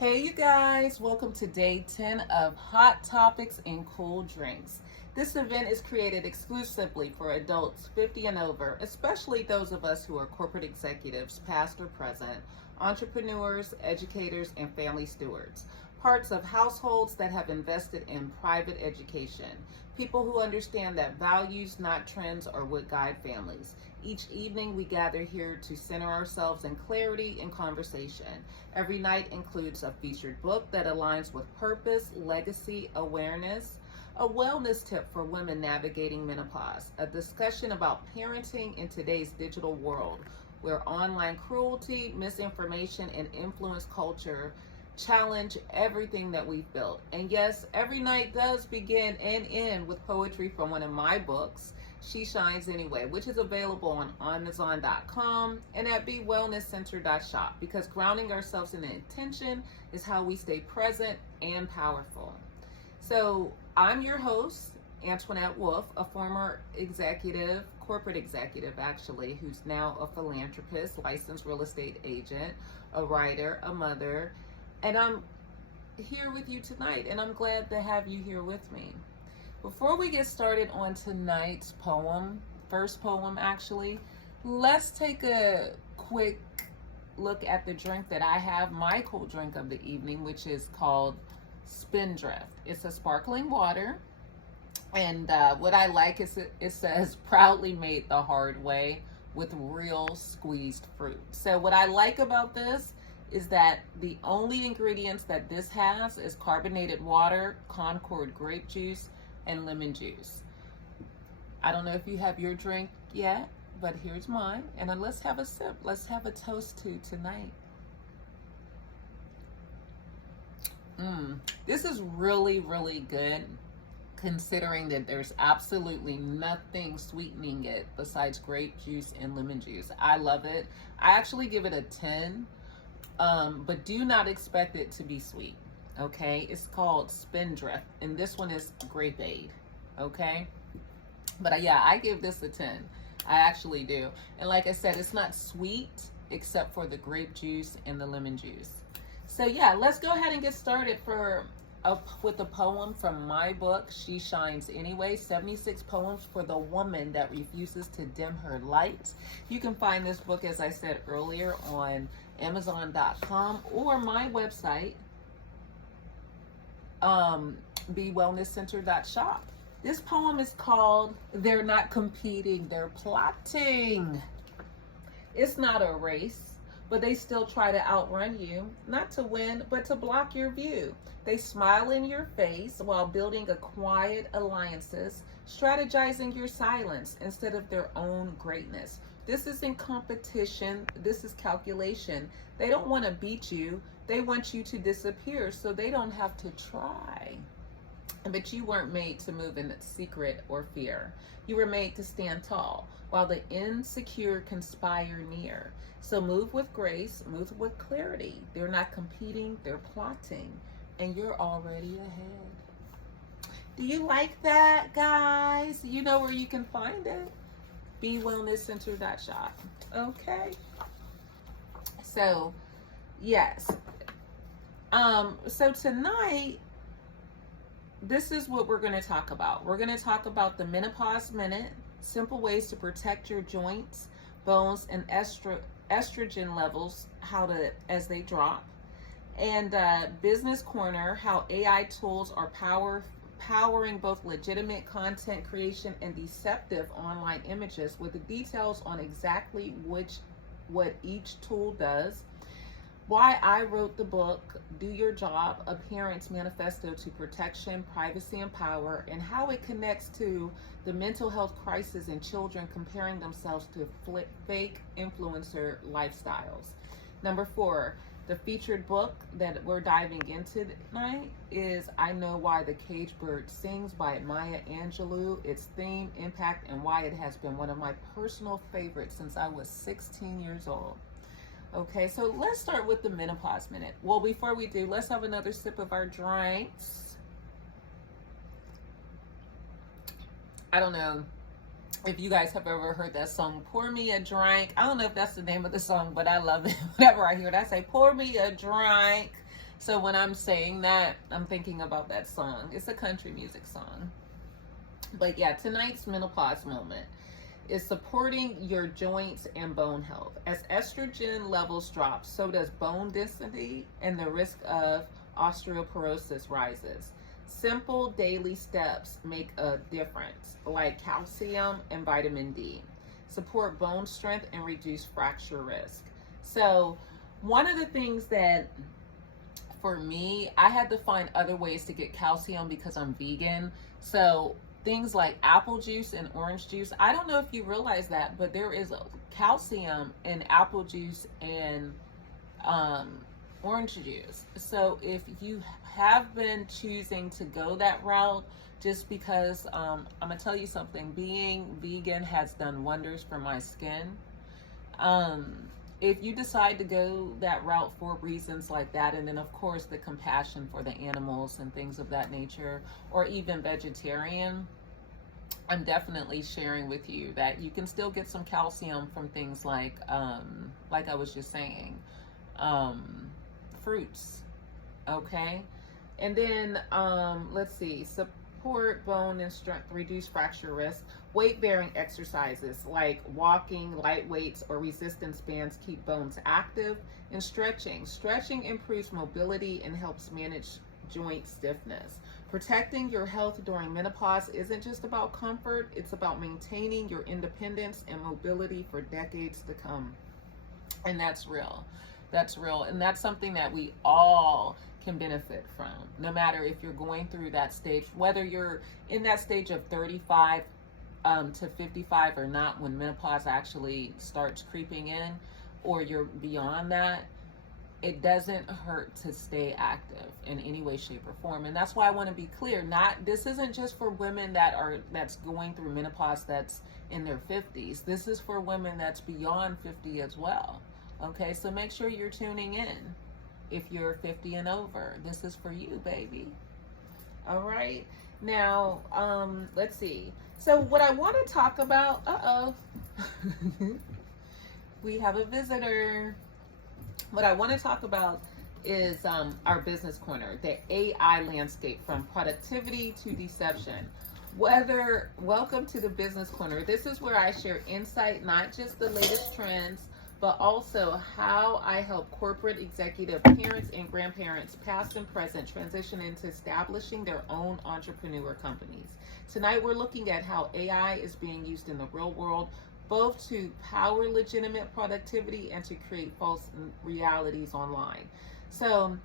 Hey you guys, welcome to day 10 of Hot Topics and Cool Drinks. This event is created exclusively for adults 50 and over, especially those of us who are corporate executives, past or present, entrepreneurs, educators, and family stewards, parts of households that have invested in private education, people who understand that values, not trends, are what guide families. Each evening we gather here to center ourselves in clarity and conversation. Every night includes a featured book that aligns with purpose, legacy, awareness, a wellness tip for women navigating menopause, a discussion about parenting in today's digital world where online cruelty, misinformation, and influence culture challenge everything that we've built. And yes, every night does begin and end with poetry from one of my books, She Shines Anyway, which is available on Amazon.com and at BeWellnessCenter.shop, because grounding ourselves in intention is how we stay present and powerful. So I'm your host, Antoinette Wolf, a former executive, corporate executive actually, who's now a philanthropist, licensed real estate agent, a writer, a mother, and I'm here with you tonight, and I'm glad to have you here with me. Before we get started on tonight's poem, first poem actually, let's take a quick look at the drink that I have, my cool drink of the evening, which is called Spindrift. It's a sparkling water, and what I like is it says proudly made the hard way with real squeezed fruit. So what I like about this is that the only ingredients that this has is carbonated water, Concord grape juice, and lemon juice. I don't know if you have your drink yet, but here's mine. And then let's have a sip. Let's have a toast to tonight. This is really, really good, considering that there's absolutely nothing sweetening it besides grape juice and lemon juice. I love it. I actually give it a 10. But do not expect it to be sweet, okay? It's called Spindrift, and this one is Grapeade, okay? But yeah, I give this a 10. I actually do. And like I said, it's not sweet except for the grape juice and the lemon juice. So yeah, let's go ahead and get started with a poem from my book, She Shines Anyway, 76 Poems for the Woman That Refuses to Dim Her Light. You can find this book, as I said earlier, on Amazon.com or my website, BeWellnessCenter.shop. This poem is called They're Not Competing, They're Plotting. It's not a race, but they still try to outrun you, not to win, but to block your view. They smile in your face while building a quiet alliances, strategizing your silence instead of their own greatness. This isn't competition, this is calculation. They don't want to beat you, they want you to disappear so they don't have to try. But you weren't made to move in secret or fear. You were made to stand tall while the insecure conspire near. So move with grace, move with clarity. They're not competing, they're plotting, and you're already ahead. Do you like that, guys? You know where you can find it. BeWellnessCenter.shop. Okay. So, yes. So tonight, this is what we're going to talk about. We're going to talk about the Menopause Minute, simple ways to protect your joints, bones, and estrogen levels, as they drop. And Business Corner, how AI tools are powering both legitimate content creation and deceptive online images, with the details on exactly what each tool does. Why I wrote the book, Do Your Job, A Parent's Manifesto to Protection, Privacy, and Power, and how it connects to the mental health crisis in children comparing themselves to fake influencer lifestyles. Number 4, the featured book that we're diving into tonight is I Know Why the Caged Bird Sings by Maya Angelou. Its theme, impact, and why it has been one of my personal favorites since I was 16 years old. Okay, so let's start with the Menopause Minute. Well, before we do, let's have another sip of our drinks. I don't know if you guys have ever heard that song, Pour Me a Drink. I don't know if that's the name of the song, but I love it. Whenever I hear it, I say, pour me a drink. So when I'm saying that, I'm thinking about that song. It's a country music song. But yeah, tonight's menopause moment is supporting your joints and bone health. As estrogen levels drop, so does bone density, and the risk of osteoporosis rises. Simple daily steps make a difference, like calcium and vitamin D. Support bone strength and reduce fracture risk. So, one of the things that for me, I had to find other ways to get calcium because I'm vegan. So, things like apple juice and orange juice. I don't know if you realize that, but there is calcium in apple juice and orange juice. So if you have been choosing to go that route, just because I'm gonna tell you something, being vegan has done wonders for my skin. If you decide to go that route for reasons like that, and then of course the compassion for the animals and things of that nature, or even vegetarian, I'm definitely sharing with you that you can still get some calcium from things like I was just saying, fruits, okay? And then let's see, support bone and strength, reduce fracture risk. Weight-bearing exercises like walking, light weights, or resistance bands keep bones active. And stretching. Stretching improves mobility and helps manage joint stiffness. Protecting your health during menopause isn't just about comfort, it's about maintaining your independence and mobility for decades to come. And that's real. That's real. And that's something that we all can benefit from, no matter if you're going through that stage, whether you're in that stage of 35 to 55 or not, when menopause actually starts creeping in, or you're beyond that. It doesn't hurt to stay active in any way, shape, or form. And that's why I want to be clear. This isn't just for women that's going through menopause that's in their 50s. This is for women that's beyond 50 as well. Okay, so make sure you're tuning in. If you're 50 and over, this is for you, baby. All right. Now, let's see. So what I want to talk about, we have a visitor. What I want to talk about is our business corner, the AI landscape from productivity to deception. Welcome to the business corner. This is where I share insight, not just the latest trends, but also how I help corporate executive parents and grandparents, past and present, transition into establishing their own entrepreneur companies. Tonight, we're looking at how AI is being used in the real world, both to power legitimate productivity and to create false realities online. So,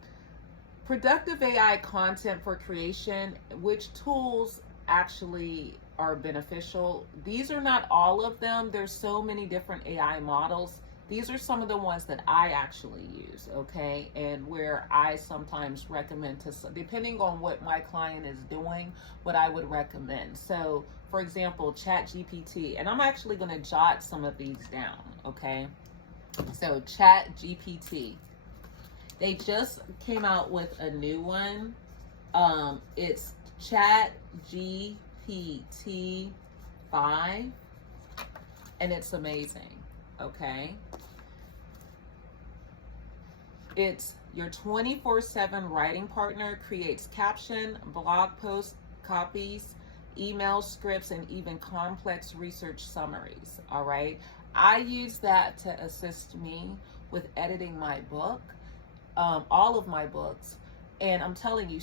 productive AI content for creation, which tools actually are beneficial? These are not all of them. There's so many different AI models. These are some of the ones that I actually use, okay? And where I sometimes recommend depending on what my client is doing, what I would recommend. So, for example, ChatGPT, and I'm actually going to jot some of these down, okay? So, ChatGPT, they just came out with a new one. It's ChatGPT 5, and it's amazing, okay? It's your 24/7 writing partner, creates caption, blog posts, copies, email scripts, and even complex research summaries, all right? I use that to assist me with editing my book, all of my books. And I'm telling you,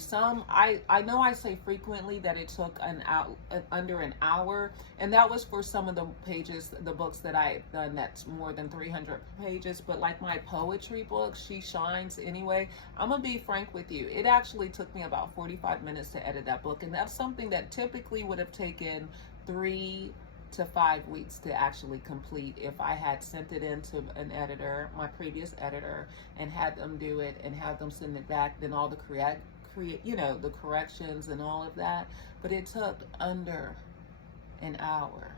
I know I say frequently that it took under an hour, and that was for some of the pages, the books that I've done that's more than 300 pages, but like my poetry book, She Shines Anyway, I'm gonna be frank with you, it actually took me about 45 minutes to edit that book, and that's something that typically would have taken 3 to 5 weeks to actually complete if I had sent it into an editor, my previous editor, and had them do it and have them send it back, then all the the corrections and all of that. But it took under an hour,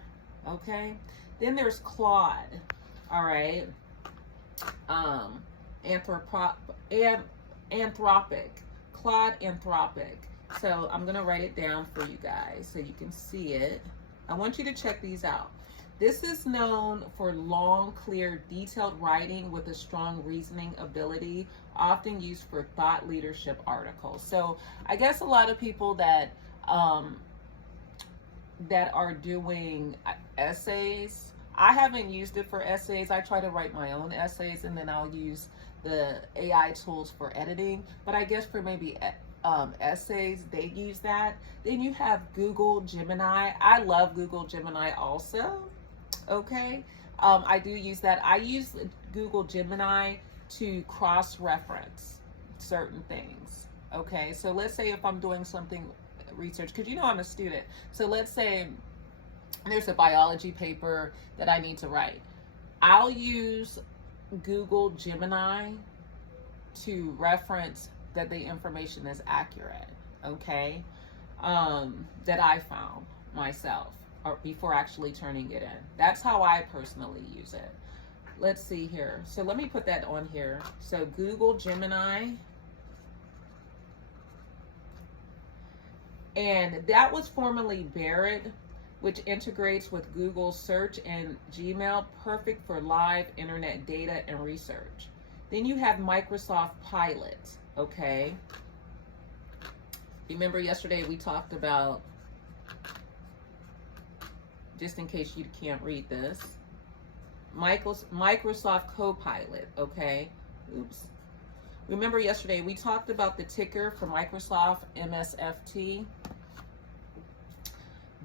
okay? Then there's Claude, all right? Anthropic, Claude Anthropic. So I'm gonna write it down for you guys so you can see it. I want you to check these out. This is known for long, clear, detailed writing with a strong reasoning ability, often used for thought leadership articles. So I guess a lot of people um, that are doing essays, I haven't used it for essays. I try to write my own essays and then I'll use the AI tools for editing. But I guess for maybe essays, they use that. Then you have Google Gemini. I love Google Gemini also. Okay. I do use that. I use Google Gemini to cross-reference certain things. Okay. So let's say if I'm doing something research, because you know I'm a student. So let's say there's a biology paper that I need to write. I'll use Google Gemini to reference that the information is accurate, okay, that I found myself or before actually turning it in. That's how I personally use it. Let's see here. So let me put that on here. So Google Gemini. And that was formerly Barrett, which integrates with Google Search and Gmail, perfect for live internet data and research. Then you have Microsoft Pilot, okay? Remember yesterday we talked about, just in case you can't read this, Microsoft Copilot, okay? Oops. Remember yesterday we talked about the ticker for Microsoft, MSFT,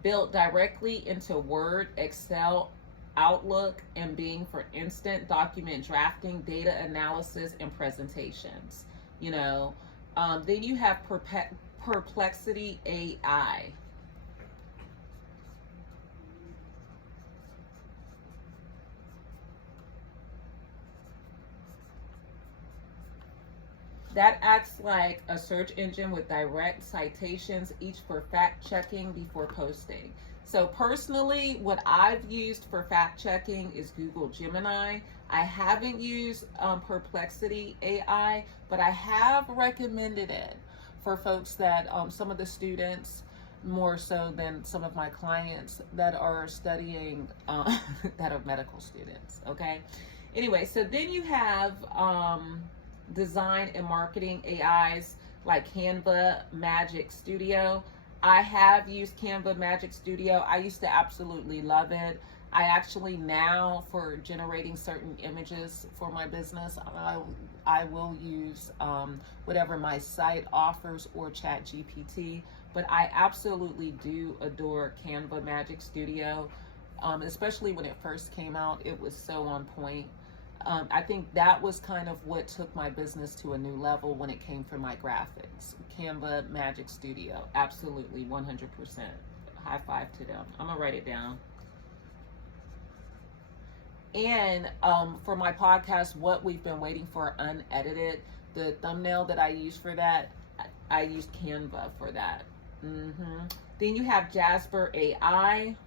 built directly into Word, Excel, Outlook, and Bing for instant document drafting, data analysis, and presentations. You know, then you have Perplexity AI. That acts like a search engine with direct citations, each for fact checking before posting. So personally, what I've used for fact checking is Google Gemini. I haven't used Perplexity AI, but I have recommended it for folks that, some of the students, more so than some of my clients that are studying, that are medical students, okay? Anyway, so then you have, design and marketing AIs like Canva, Magic Studio. I have used Canva, Magic Studio. I used to absolutely love it. I actually now, for generating certain images for my business, I will use whatever my site offers or Chat GPT. But I absolutely do adore Canva, Magic Studio, especially when it first came out. It was so on point. I think that was kind of what took my business to a new level when it came from my graphics. Canva, Magic Studio, absolutely 100%. High five to them. I'm gonna write it down. And for my podcast, What We've Been Waiting For Unedited, the thumbnail that I use for that, I used Canva for that. Then you have Jasper AI.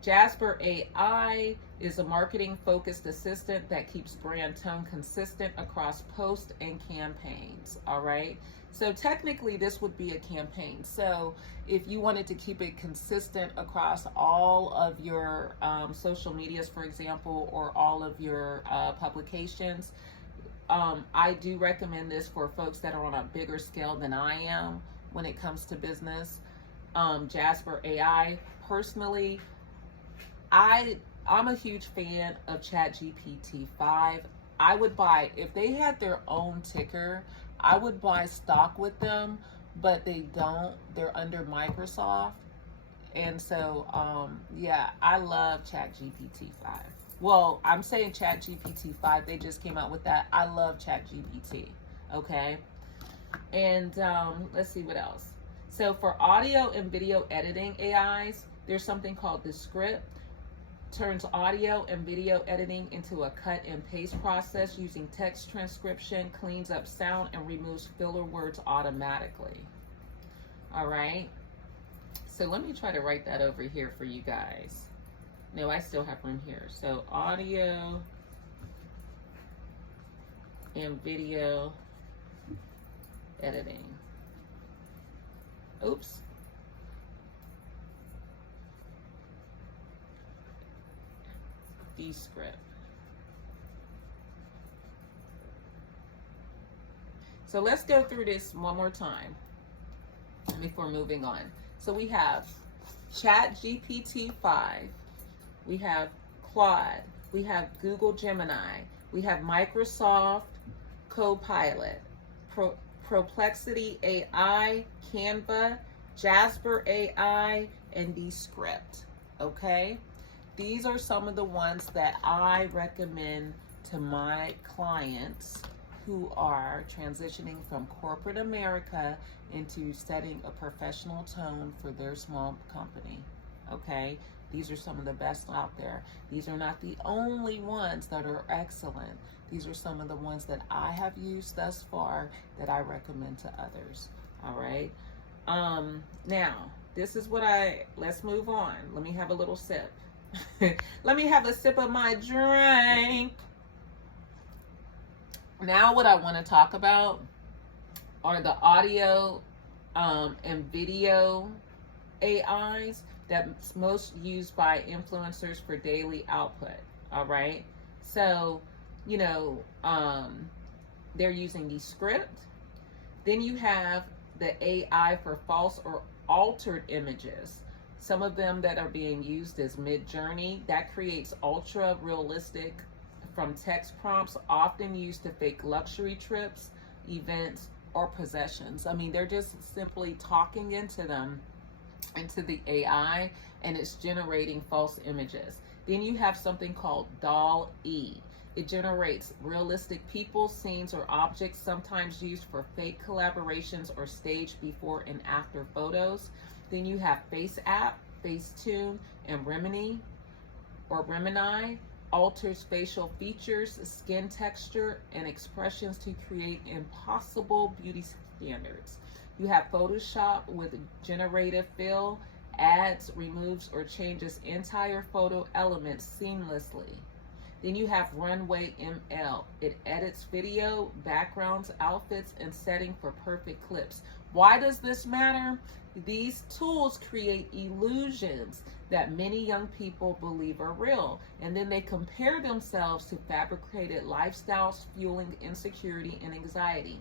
Jasper AI is a marketing-focused assistant that keeps brand tone consistent across posts and campaigns, all right? So technically, this would be a campaign. So if you wanted to keep it consistent across all of your social medias, for example, or all of your publications, I do recommend this for folks that are on a bigger scale than I am when it comes to business. Jasper AI, personally, I'm a huge fan of ChatGPT 5. I would buy, if they had their own ticker, I would buy stock with them, but they don't. They're under Microsoft. And so, yeah, I love ChatGPT 5. Well, I'm saying ChatGPT 5. They just came out with that. I love ChatGPT. Okay. And let's see what else. So for audio and video editing AIs, there's something called Descript. Turns audio and video editing into a cut and paste process using text transcription, cleans up sound, and removes filler words automatically. All right. So let me try to write that over here for you guys. No, I still have room here. So audio and video editing. Oops. Descript. So let's go through this one more time before moving on. So we have Chat GPT 5, we have Claude, we have Google Gemini, we have Microsoft Copilot, Perplexity AI, Canva, Jasper AI, and Descript. Okay? These are some of the ones that I recommend to my clients who are transitioning from corporate America into setting a professional tone for their small company. Okay? These are some of the best out there. These are not the only ones that are excellent. These are some of the ones that I have used thus far that I recommend to others. All right? Now, this is what let's move on. Let me have a little sip. Let me have a sip of my drink. Now what I want to talk about are the audio and video AIs that's most used by influencers for daily output. All right. So, they're using Descript. Then you have the AI for false or altered images. Some of them that are being used is Midjourney. That creates ultra realistic from text prompts, often used to fake luxury trips, events, or possessions. I mean, they're just simply talking into the AI, and it's generating false images. Then you have something called DALL-E. It generates realistic people, scenes, or objects, sometimes used for fake collaborations or staged before and after photos. Then you have FaceApp, Facetune, and Remini, alters facial features, skin texture, and expressions to create impossible beauty standards. You have Photoshop with generative fill, adds, removes, or changes entire photo elements seamlessly. Then you have Runway ML. It edits video, backgrounds, outfits, and setting for perfect clips. Why does this matter? These tools create illusions that many young people believe are real, and then they compare themselves to fabricated lifestyles, fueling insecurity and anxiety.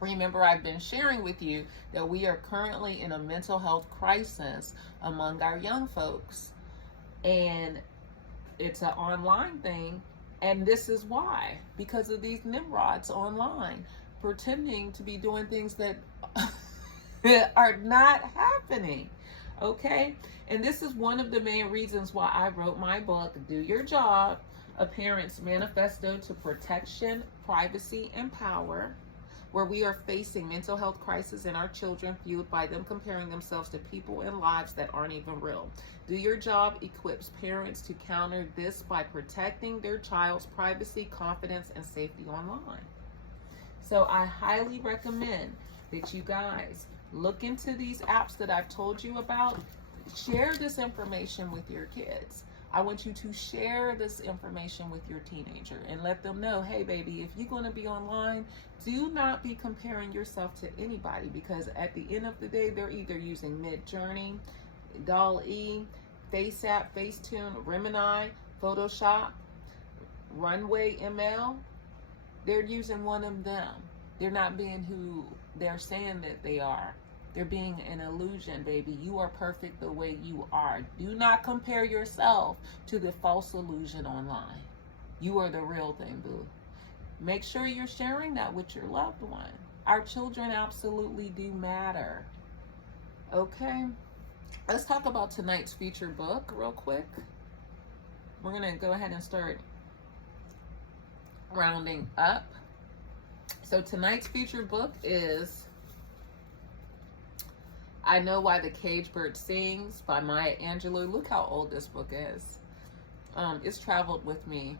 Remember, I've been sharing with you that we are currently in a mental health crisis among our young folks, and it's an online thing, and this is why, because of these nimrods online pretending to be doing things that are not happening. Okay? And this is one of the main reasons why I wrote my book, Do Your Job, A Parent's Manifesto to Protection, Privacy, and Power, where we are facing mental health crisis in our children fueled by them comparing themselves to people and lives that aren't even real. Do Your Job equips parents to counter this by protecting their child's privacy, confidence, and safety online. So I highly recommend that you guys look into these apps that I've told you about. Share this information with your kids. I want you to share this information with your teenager and let them know, hey baby, if you're going to be online, do not be comparing yourself to anybody, because at the end of the day, they're either using Midjourney, DALL-E, FaceApp, Facetune, Remini, Photoshop, Runway ML. They're using one of them. They're not being who they're saying that they are. They're being an illusion, baby. You are perfect the way you are. Do not compare yourself to the false illusion online. You are the real thing, boo. Make sure you're sharing that with your loved one. Our children absolutely do matter. Okay? Let's talk about tonight's featured book real quick. We're going to go ahead and start rounding up. So tonight's featured book is I Know Why the Caged Bird Sings by Maya Angelou. Look how old this book is. It's traveled with me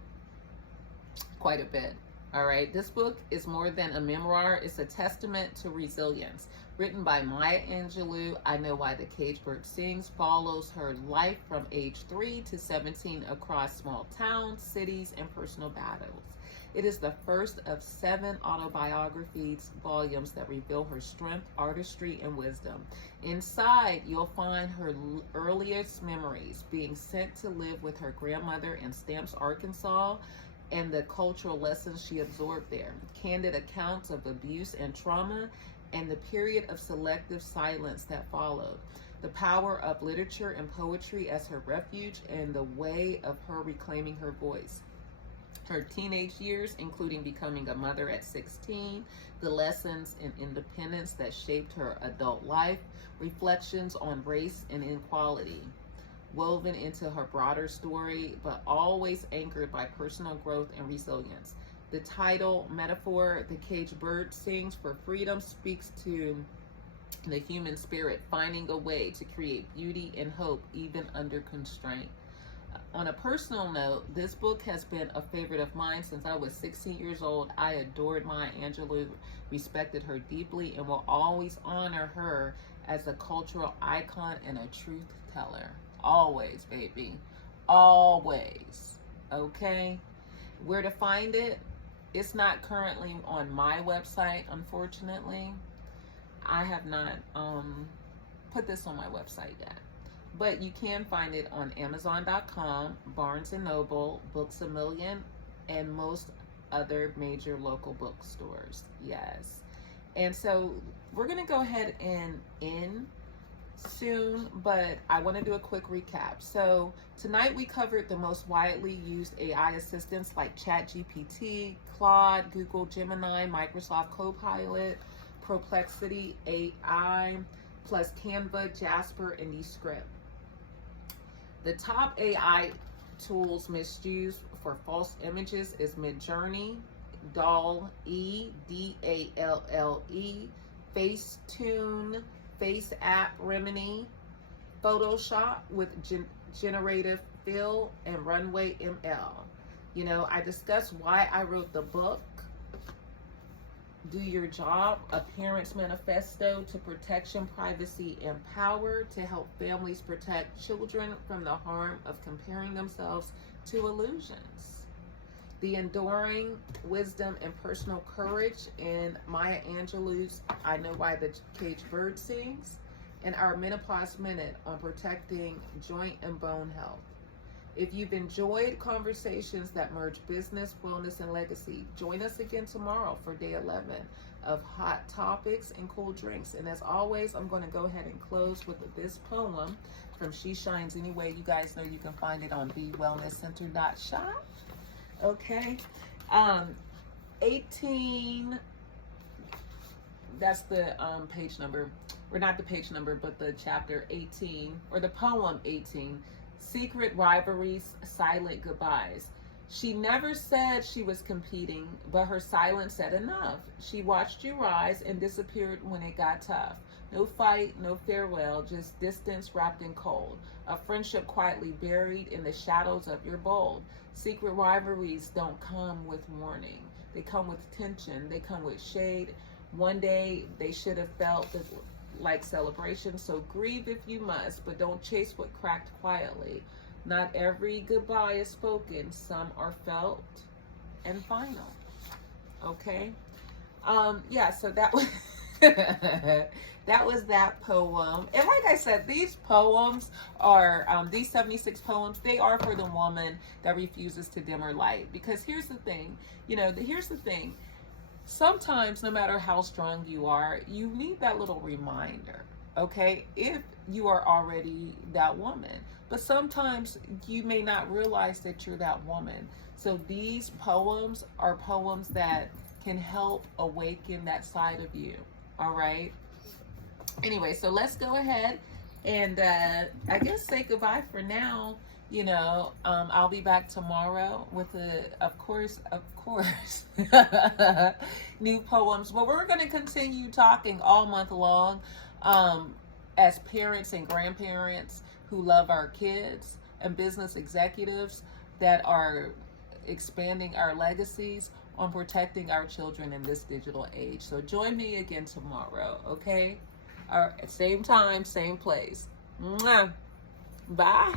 quite a bit. All right, this book is more than a memoir, it's a testament to resilience. Written by Maya Angelou, I Know Why the Caged Bird Sings follows her life from age 3 to 17 across small towns, cities, and personal battles. It is the first of 7 autobiographies volumes that reveal her strength, artistry, and wisdom. Inside, you'll find her earliest memories, being sent to live with her grandmother in Stamps, Arkansas, and the cultural lessons she absorbed there, candid accounts of abuse and trauma, and the period of selective silence that followed, the power of literature and poetry as her refuge, and the way of her reclaiming her voice. Her teenage years, including becoming a mother at 16, the lessons in independence that shaped her adult life, reflections on race and inequality, woven into her broader story, but always anchored by personal growth and resilience. The title, metaphor, The Caged Bird Sings for Freedom, speaks to the human spirit finding a way to create beauty and hope even under constraint. On a personal note, this book has been a favorite of mine since I was 16 years old. I adored Maya Angelou, respected her deeply, and will always honor her as a cultural icon and a truth teller. Always, baby. Always. Okay? Where to find it? It's not currently on my website, unfortunately. I have not put this on my website yet. But you can find it on Amazon.com, Barnes & Noble, Books A Million, and most other major local bookstores. Yes. And so we're going to go ahead and end soon, but I want to do a quick recap. So tonight we covered the most widely used AI assistants like ChatGPT, Claude, Google Gemini, Microsoft Copilot, Perplexity AI, plus Canva, Jasper, and Descript. The top AI tools misused for false images is Midjourney, DALL-E, DALLE, Facetune, Face App Remini, Photoshop with Generative Fill, and Runway ML. You know, I discussed why I wrote the book, Do Your Job, A Parent's Manifesto to Protection, Privacy, and Power to help families protect children from the harm of comparing themselves to illusions. The enduring wisdom and personal courage in Maya Angelou's I Know Why the Caged Bird Sings, and our Menopause Minute on protecting joint and bone health. If you've enjoyed conversations that merge business, wellness, and legacy, join us again tomorrow for day 11 of Hot Topics and Cool Drinks. And as always, I'm going to go ahead and close with this poem from She Shines Anyway. You guys know you can find it on BeWellnessCenter.shop. Okay. 18, that's the page number, or not the page number, but the chapter 18, or the poem 18. Secret rivalries, silent goodbyes. She never said she was competing, but her silence said enough. She watched you rise and disappeared when it got tough. No fight, no farewell, just distance wrapped in cold. A friendship quietly buried in the shadows of your bold. Secret rivalries don't come with warning. They come with tension. They come with shade. One day they should have felt like celebration, so grieve if you must, but don't chase what cracked quietly. Not every goodbye is spoken, some are felt and final. Okay. Yeah, so that was that was that poem. And like I said, these poems are these 76 poems, they are for the woman that refuses to dim her light. Because here's the thing, here's the thing. Sometimes, no matter how strong you are, you need that little reminder, okay? If you are already that woman. But sometimes you may not realize that you're that woman. So these poems are poems that can help awaken that side of you, all right? Anyway, so let's go ahead and I guess say goodbye for now. I'll be back tomorrow with of course, new poems. But we're going to continue talking all month long as parents and grandparents who love our kids and business executives that are expanding our legacies on protecting our children in this digital age. So join me again tomorrow, okay? Same time, same place. Mwah. Bye.